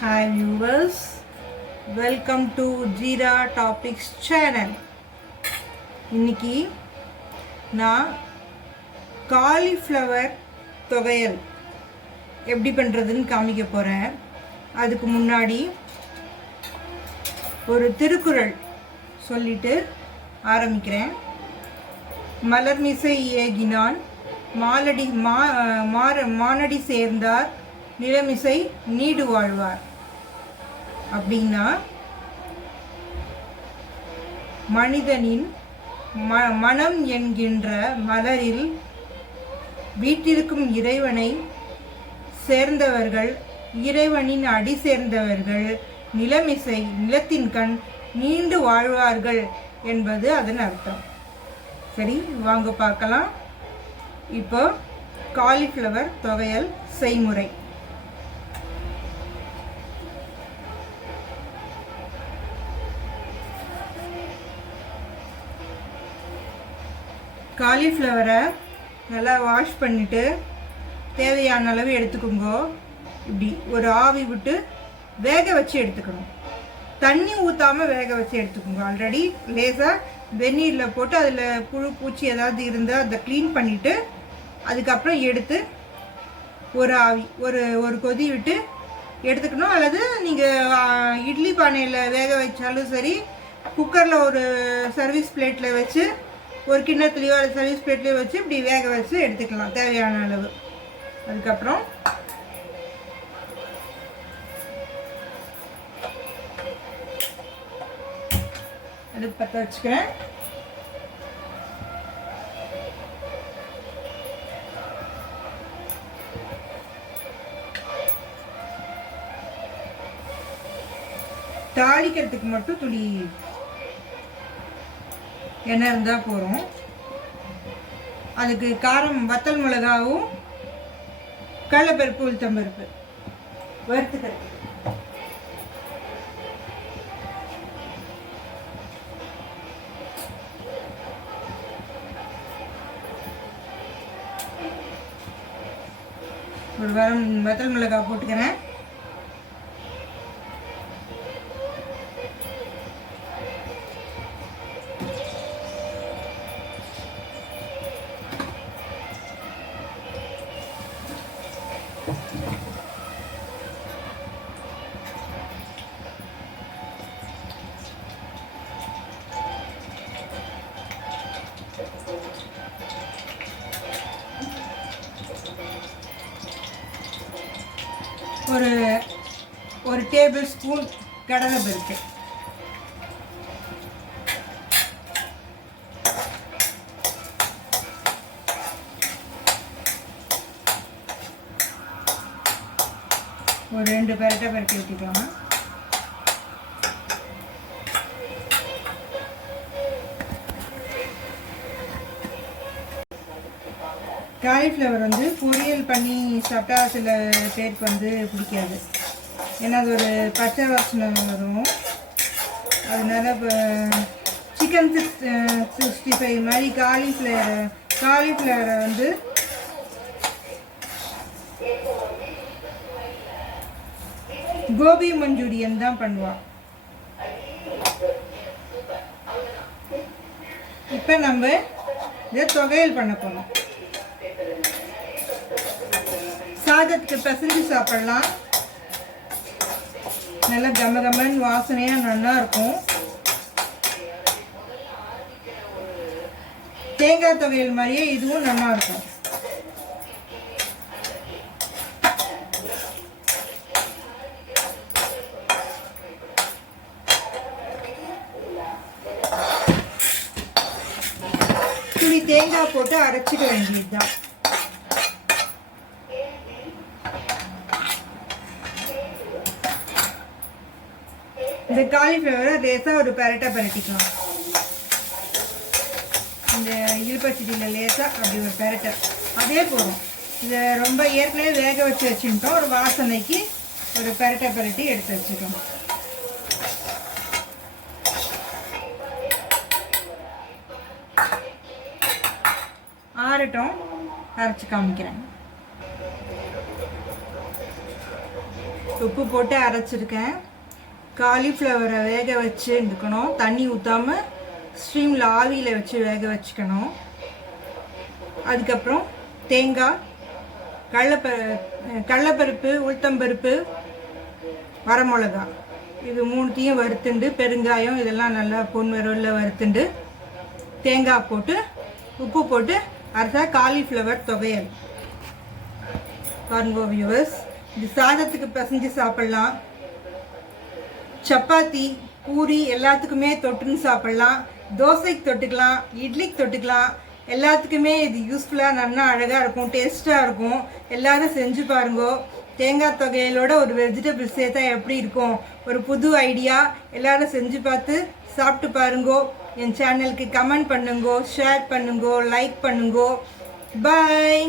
Hi viewers, welcome to Jira Topics channel. இன்னைக்கு நான் cauliflower துவையல் எப்படி பண்ணுறதுன்னு காமிக்க போகிறேன். அதுக்கு முன்னாடி ஒரு திருக்குறள் சொல்லிட்டு ஆரம்பிக்கிறேன். மலர்மிசை ஏகினான் மானடி சேர்ந்தார் நிலமிசை நீடு வாழ்வார். அப்படின்னா மனிதனின் மனம் என்கின்ற மலரில் வீட்டிற்கும் இறைவனை சேர்ந்தவர்கள், இறைவனின் அடி சேர்ந்தவர்கள் நிலமிசை நிலத்தின் கண் நீண்டு வாழ்வார்கள் என்பது அதன் அர்த்தம். சரி, வாங்க பார்க்கலாம். இப்போ காலிஃப்ளவர் துவையல் செய்முறை. காலிஃப்ளவரை நல்லா வாஷ் பண்ணிவிட்டு தேவையான அளவு எடுத்துக்கோங்க. இப்படி ஒரு ஆவி விட்டு வேக வச்சு எடுத்துக்கணும். தண்ணி ஊற்றாமல் வேக வச்சு எடுத்துக்கோங்க. ஆல்ரெடி லேசாக வெந்நீரில் போட்டு அதில் புழு பூச்சி ஏதாவது இருந்தால் அதை க்ளீன் பண்ணிவிட்டு அதுக்கப்புறம் எடுத்து ஒரு ஆவி ஒரு கொதி விட்டு எடுத்துக்கணும். அல்லது நீங்கள் இட்லி பானையில் வேக வச்சாலும் சரி, குக்கரில் ஒரு சர்வீஸ் பிளேட்டில் வச்சு ஒரு கிண்ணத்துலேயோ அது சர்வீஸ் பிளேட்லேயோ வச்சு இப்படி வேக வச்சு எடுத்துக்கலாம் தேவையான அளவு. அதுக்கப்புறம் அடுப்பு பற்ற வச்சுக்கிறேன். தாளிக்கிறதுக்கு மட்டும் துளி எண்ணெய் இருந்தால் போகிறோம். அதுக்கு காரம் வத்தல் மிளகாவும் கடலைப்பருப்பு உளுத்தம்பருப்பு வறுத்துக்கிறது. ஒரு வத்தல் மிளகாய் போட்டுக்கிறேன். ஒரு டேபிள் ஸ்பூன் கடலை பருப்பு, ஒரு 2 பரட்டை பருப்பு ஊற்றிக்கலாம். காலிஃப்ளவர் பொரியல் பண்ணி சாப்பிட்டா சில பேருக்கு பிடிக்காது. ஏன்னா அது ஒரு பச்சை வாசனை வரும். அதனால இப்போ சிக்கன் 65 மாதிரி காலிஃப்ளவரை கோபி மஞ்சூரியன் தான் பண்ணுவாள். இப்போ நம்ம இதை துவையல் பண்ண போனோம். சாதத்துக்கு பிசைஞ்சு சாப்பிடலாம். நல்லா கமகமன் வாசனையாக நல்லா இருக்கும். தேங்காய் துவையல் மாதிரியே இதுவும் நல்லா இருக்கும். துளி தேங்காய் போட்டு அரைச்சிக்க வேண்டியதுதான். இந்த காலிஃப்ளவரை லேசாக ஒரு பரட்டை பரட்டிக்கலாம். இந்த இழுப்பச்சட்டியில் லேசாக அப்படி ஒரு பரட்டை அதே போதும். இதை ரொம்ப ஏற்கனவே வேக வச்சு வச்சுட்டோம். ஒரு வாசனைக்கு ஒரு பரட்டை பரட்டி எடுத்து வச்சுக்கோம். ஆறட்டும், அரைச்சி காமிக்கிறேன். உப்பு போட்டு அரைச்சிருக்கேன். காலிஃப்ளவரை வேக வச்சு எடுக்கணும். தண்ணி ஊற்றாமல் ஸ்டீமில் ஆவியில் வச்சு வேக வச்சுக்கணும். அதுக்கப்புறம் தேங்காய், கடலைப்பருப்பு, உளுத்தம்பருப்பு, வரமிளகா இது மூணுத்தையும் வறுத்துண்டு, பெருங்காயம் இதெல்லாம் நல்லா பொன்வரவில் வறுத்துண்டு, தேங்காய் போட்டு உப்பு போட்டு அரைச்சா காலிஃப்ளவர் துவையல். பாருங்க வியூவர்ஸ், இது சாதத்துக்கு பிசைஞ்சு சாப்பிட்லாம், சப்பாத்தி பூரி எல்லாத்துக்குமே தொட்டுன்னு சாப்பிட்லாம், தோசைக்கு தொட்டுக்கலாம், இட்லிக்கு தொட்டுக்கலாம், எல்லாத்துக்குமே இது யூஸ்ஃபுல்லாக நல்லா அழகாக இருக்கும், டேஸ்ட்டாக இருக்கும். எல்லோரும் செஞ்சு பாருங்கோ. தேங்காய் தொகையிலோட ஒரு வெஜிடபிள்ஸ் சேர்த்தா எப்படி இருக்கும், ஒரு புது ஐடியா. எல்லோரும் செஞ்சு பார்த்து சாப்பிட்டு பாருங்கோ. என் சேனலுக்கு கமெண்ட் பண்ணுங்கோ, ஷேர் பண்ணுங்கோ, லைக் பண்ணுங்கோ. பாய்.